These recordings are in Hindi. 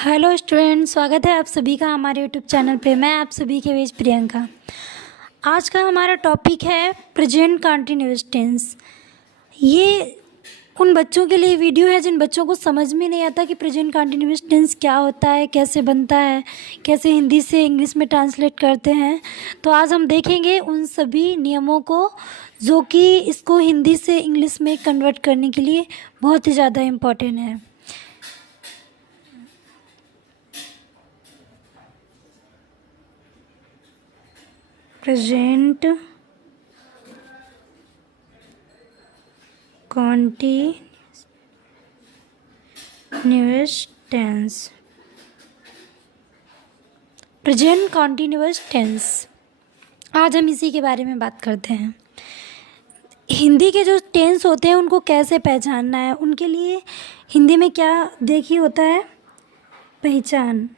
हेलो स्टूडेंट, स्वागत है आप सभी का हमारे यूट्यूब चैनल पे। मैं आप सभी के बीच प्रियंका। आज का हमारा टॉपिक है प्रेजेंट कंटिन्यूअस टेंस। ये उन बच्चों के लिए वीडियो है जिन बच्चों को समझ में नहीं आता कि प्रेजेंट कंटिन्यूअस टेंस क्या होता है, कैसे बनता है, कैसे हिंदी से इंग्लिश में ट्रांसलेट करते हैं। तो आज हम देखेंगे उन सभी नियमों को जो कि इसको हिंदी से इंग्लिश में कन्वर्ट करने के लिए बहुत ही ज़्यादा इम्पोर्टेंट है। Present continuous tense. Present continuous tense, आज हम इसी के बारे में बात करते हैं। हिंदी के जो टेंस होते हैं उनको कैसे पहचानना है, उनके लिए हिंदी में क्या देखिए होता है, पहचान।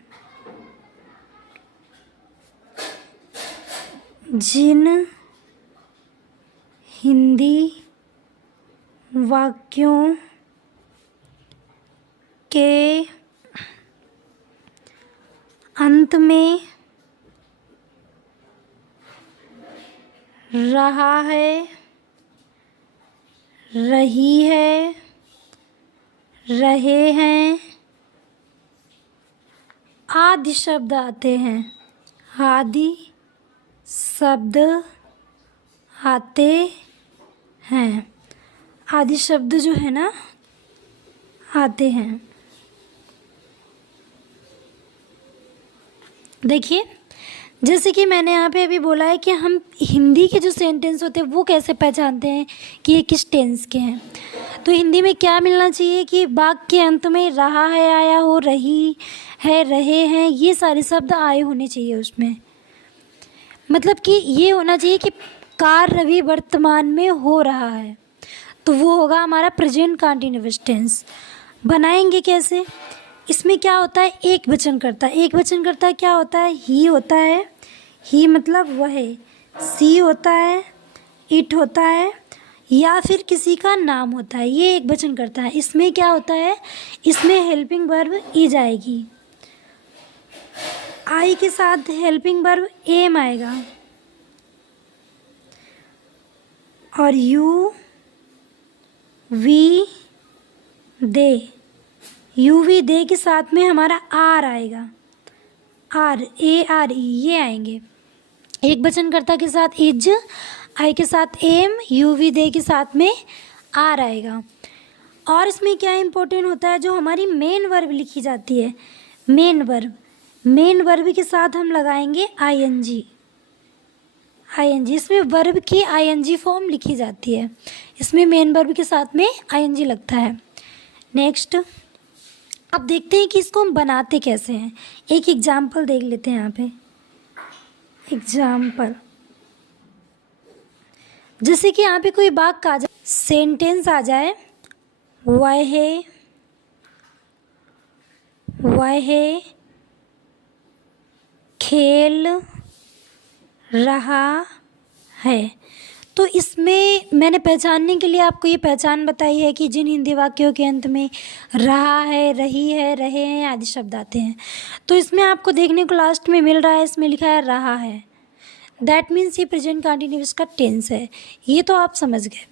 जिन हिंदी वाक्यों के अंत में रहा है, रही है, रहे हैं आदि शब्द आते हैं। आदि शब्द आते हैं, आदि शब्द जो है ना आते हैं। देखिए, जैसे कि मैंने यहाँ पे अभी बोला है कि हम हिंदी के जो सेंटेंस होते हैं वो कैसे पहचानते हैं कि ये किस टेंस के हैं। तो हिंदी में क्या मिलना चाहिए कि वाक्य के अंत में रहा है, आया हो, रही है, रहे हैं, ये सारे शब्द आए होने चाहिए उसमें। मतलब कि ये होना चाहिए कि कार्य अभी वर्तमान में हो रहा है, तो वो होगा हमारा प्रेजेंट कंटिन्यूअस टेंस। बनाएंगे कैसे? इसमें क्या होता है, एक वचन करता है। एक वचन करता है क्या होता है, ही होता है। ही मतलब वह, सी होता है, इट होता है, या फिर किसी का नाम होता है। ये एक वचन करता है। इसमें क्या होता है, इसमें हेल्पिंग वर्ब इज आएगी। आई के साथ हेल्पिंग वर्ब एम आएगा, और you we they, you we they के साथ में हमारा आर आएगा। आर, ए आर ई, ये आएंगे। एक वचनकर्ता के साथ इज, आई के साथ एम, यू वी दे के साथ में आर आएगा। और इसमें क्या इम्पोर्टेंट होता है, जो हमारी मेन वर्ब लिखी जाती है, मेन वर्ब, मेन वर्ब के साथ हम लगाएंगे I N G. I N G, इसमें वर्ब की आई एन जी फॉर्म लिखी जाती है। इसमें मेन वर्ब के साथ में आई एन जी लगता है। नेक्स्ट, अब देखते हैं कि इसको हम बनाते कैसे हैं। एक एग्जाम्पल देख लेते हैं यहाँ पे। एग्जाम्पल, जैसे कि यहाँ पे कोई वाक्य आ जाए, सेंटेंस आ जाए, वह खेल रहा है। तो इसमें मैंने पहचानने के लिए आपको ये पहचान बताई है कि जिन हिंदी वाक्यों के अंत में रहा है, रही है, रहे हैं आदि शब्द आते हैं। तो इसमें आपको देखने को लास्ट में मिल रहा है, इसमें लिखा है रहा है। दैट मीन्स ये प्रेजेंट कंटिन्यूअस का टेंस है। ये तो आप समझ गए।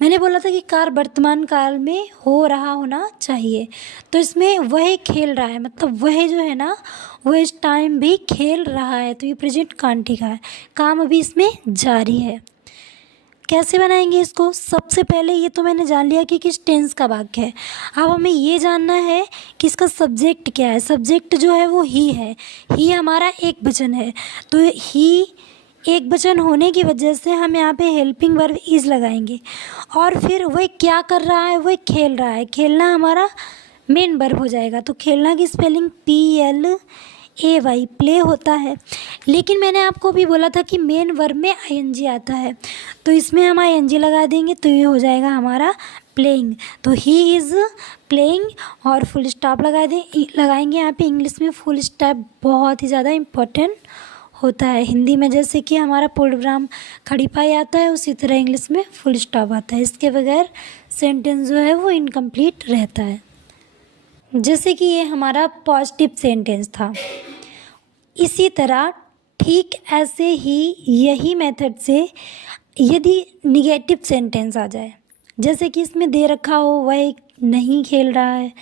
मैंने बोला था कि कार्य वर्तमान काल में हो रहा होना चाहिए। तो इसमें वह खेल रहा है, मतलब वह जो है ना वह इस टाइम भी खेल रहा है, तो ये प्रेजेंट कांटी का है, काम अभी इसमें जारी है। कैसे बनाएंगे इसको? सबसे पहले ये तो मैंने जान लिया कि किस टेंस का वाक्य है। अब हमें ये जानना है कि इसका सब्जेक्ट क्या है। सब्जेक्ट जो है वो ही है। ही हमारा एक वचन है, तो ही एक वचन होने की वजह से हम यहाँ पे हेल्पिंग वर्ब इज लगाएंगे। और फिर वह क्या कर रहा है, वह खेल रहा है। खेलना हमारा मेन वर्ब हो जाएगा। तो खेलना की स्पेलिंग PLAY, प्ले होता है। लेकिन मैंने आपको भी बोला था कि मेन वर्ब में ING आता है, तो इसमें हम ING लगा देंगे, तो ये हो जाएगा हमारा प्लेइंग। तो ही इज़ प्लेइंग, और फुल स्टॉप लगाएंगे यहाँ पे। इंग्लिश में फुल स्टॉप बहुत ही ज़्यादा इम्पोर्टेंट होता है। हिंदी में जैसे कि हमारा पूर्णविराम खड़ी पाई आता है, उसी तरह इंग्लिश में फुल स्टॉप आता है। इसके बगैर सेंटेंस जो है वो इनकम्प्लीट रहता है। जैसे कि ये हमारा पॉजिटिव सेंटेंस था, इसी तरह ठीक ऐसे ही यही मेथड से यदि निगेटिव सेंटेंस आ जाए, जैसे कि इसमें दे रखा हो वह नहीं खेल रहा है,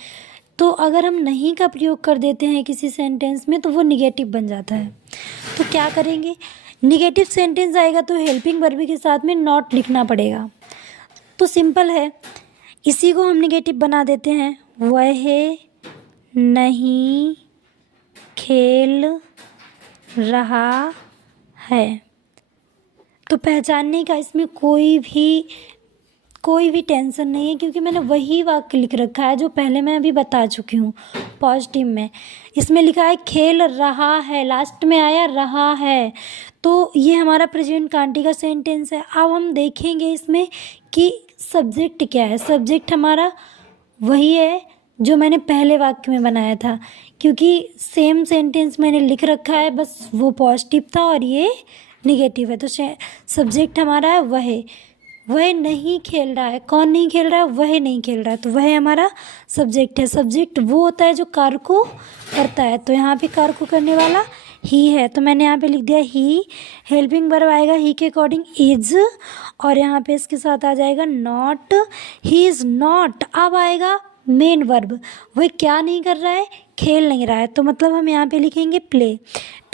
तो अगर हम नहीं का प्रयोग कर देते हैं किसी सेंटेंस में तो वो निगेटिव बन जाता है। तो क्या करेंगे, निगेटिव सेंटेंस आएगा तो हेल्पिंग वर्ब के साथ में नॉट लिखना पड़ेगा। तो सिंपल है, इसी को हम निगेटिव बना देते हैं, वह नहीं खेल रहा है। तो पहचानने का इसमें कोई भी टेंशन नहीं है, क्योंकि मैंने वही वाक्य लिख रखा है जो पहले मैं अभी बता चुकी हूँ पॉजिटिव में। इसमें लिखा है खेल रहा है, लास्ट में आया रहा है, तो ये हमारा प्रेजेंट कांटी का सेंटेंस है। अब हम देखेंगे इसमें कि सब्जेक्ट क्या है। सब्जेक्ट हमारा वही है जो मैंने पहले वाक्य में बनाया था, क्योंकि सेम सेंटेंस मैंने लिख रखा है, बस वो पॉजिटिव था और ये निगेटिव है। तो सब्जेक्ट हमारा है वह नहीं खेल रहा है। कौन नहीं खेल रहा है, वह नहीं खेल रहा है, तो वह हमारा सब्जेक्ट है। सब्जेक्ट वो होता है जो कार्य को करता है, तो यहाँ पे कार्य को करने वाला ही है, तो मैंने यहाँ पे लिख दिया ही। हेल्पिंग वर्ब आएगा ही के अकॉर्डिंग इज, और यहाँ पे इसके साथ आ जाएगा नॉट, ही इज़ नॉट। अब आएगा मेन वर्ब, वह क्या नहीं कर रहा है, खेल नहीं रहा है, तो मतलब हम यहाँ पे लिखेंगे प्ले,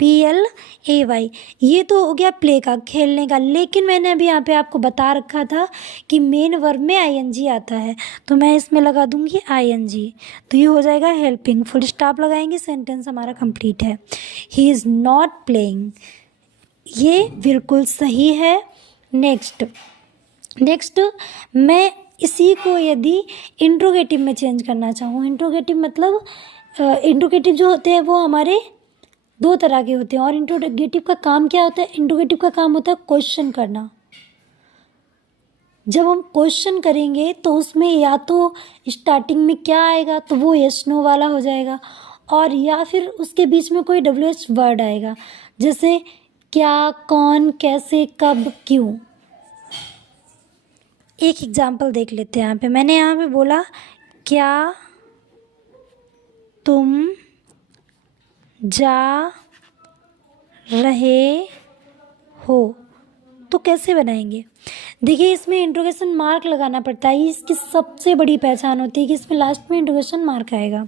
PLAY। ये तो हो गया प्ले का, खेलने का। लेकिन मैंने अभी यहाँ पे आपको बता रखा था कि मेन वर्ब में ING आता है, तो मैं इसमें लगा दूंगी ING, तो ये हो जाएगा हेल्पिंग। फुल स्टॉप लगाएंगे, सेंटेंस हमारा कंप्लीट है। ही इज़ नॉट प्लेइंग, ये बिल्कुल सही है। नेक्स्ट मैं इसी को यदि इंट्रोगेटिव में चेंज करना चाहूँ, इंट्रोगेटिव मतलब इंट्रोगेटिव जो होते हैं वो हमारे दो तरह के होते हैं, और इंट्रोगेटिव का काम क्या होता है, इंट्रोगेटिव का काम होता है क्वेश्चन करना। जब हम क्वेश्चन करेंगे तो उसमें या तो स्टार्टिंग में क्या आएगा तो वो यस नो वाला हो जाएगा, और या फिर उसके बीच में कोई WH वर्ड आएगा, जैसे क्या, कौन, कैसे, कब, क्यों। एक एग्जाम्पल देख लेते हैं। यहाँ पे मैंने यहाँ पे बोला क्या तुम जा रहे हो, तो कैसे बनाएंगे। देखिए इसमें इंट्रोगेशन मार्क लगाना पड़ता है, इसकी सबसे बड़ी पहचान होती है कि इसमें लास्ट में इंट्रोगेशन मार्क आएगा।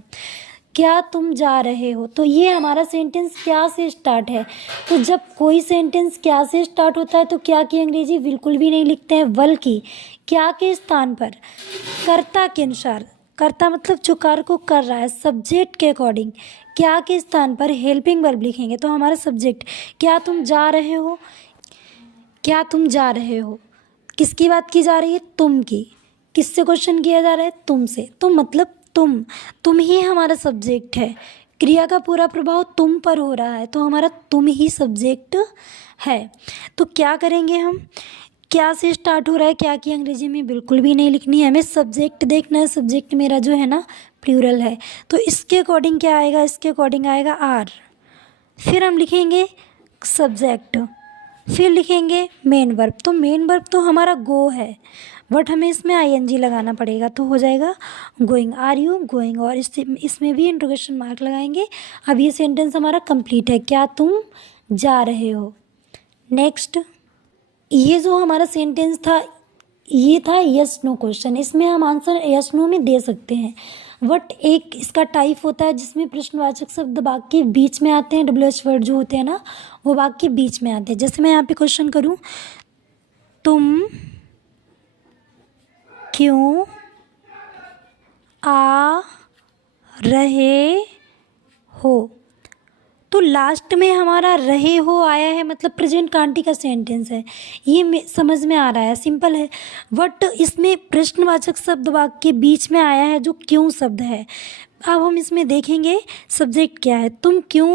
क्या तुम जा रहे हो, तो ये हमारा सेंटेंस क्या से स्टार्ट है। तो जब कोई सेंटेंस क्या से स्टार्ट होता है तो क्या की अंग्रेजी बिल्कुल भी नहीं लिखते हैं, बल्कि क्या के स्थान पर कर्ता के अनुसार, कर्ता मतलब जो कार्य को कर रहा है, सब्जेक्ट के अकॉर्डिंग क्या के स्थान पर हेल्पिंग वर्ब लिखेंगे। तो हमारा सब्जेक्ट क्या तुम जा रहे हो, क्या तुम जा रहे हो, किसकी बात की जा रही है, तुम की। किससे क्वेश्चन किया जा रहा है, तुमसे, तो मतलब तुम ही हमारा सब्जेक्ट है। क्रिया का पूरा प्रभाव तुम पर हो रहा है, तो हमारा तुम ही सब्जेक्ट है। तो क्या करेंगे हम, क्या से स्टार्ट हो रहा है, क्या की अंग्रेजी में बिल्कुल भी नहीं लिखनी है, हमें सब्जेक्ट देखना है। सब्जेक्ट मेरा जो है ना प्लूरल है, तो इसके अकॉर्डिंग क्या आएगा, इसके अकॉर्डिंग आएगा आर। फिर हम लिखेंगे सब्जेक्ट, फिर लिखेंगे मेन वर्ब। तो मेन वर्ब तो हमारा गो है, बट हमें इसमें ING लगाना पड़ेगा, तो हो जाएगा गोइंग, आर यू गोइंग, और इसमें भी इंट्रोगेशन मार्क लगाएंगे। अब ये सेंटेंस हमारा कंप्लीट है, क्या तुम जा रहे हो। नेक्स्ट, ये जो हमारा सेंटेंस था ये था यस नो क्वेश्चन, इसमें हम आंसर यस नो में दे सकते हैं, बट एक इसका टाइप होता है जिसमें प्रश्नवाचक शब्द वाक्य के बीच में आते हैं, WH वर्ड जो होते हैं ना वो वाक्य के बीच में आते हैं। जैसे मैं यहाँ पे क्वेश्चन करूँ, तुम क्यों आ रहे हो, तो लास्ट में हमारा रहे हो आया है, मतलब प्रेजेंट कांटी का सेंटेंस है, ये समझ में आ रहा है, सिंपल है। बट इसमें प्रश्नवाचक शब्द वाक्य के बीच में आया है जो क्यों शब्द है। अब हम इसमें देखेंगे सब्जेक्ट क्या है, तुम क्यों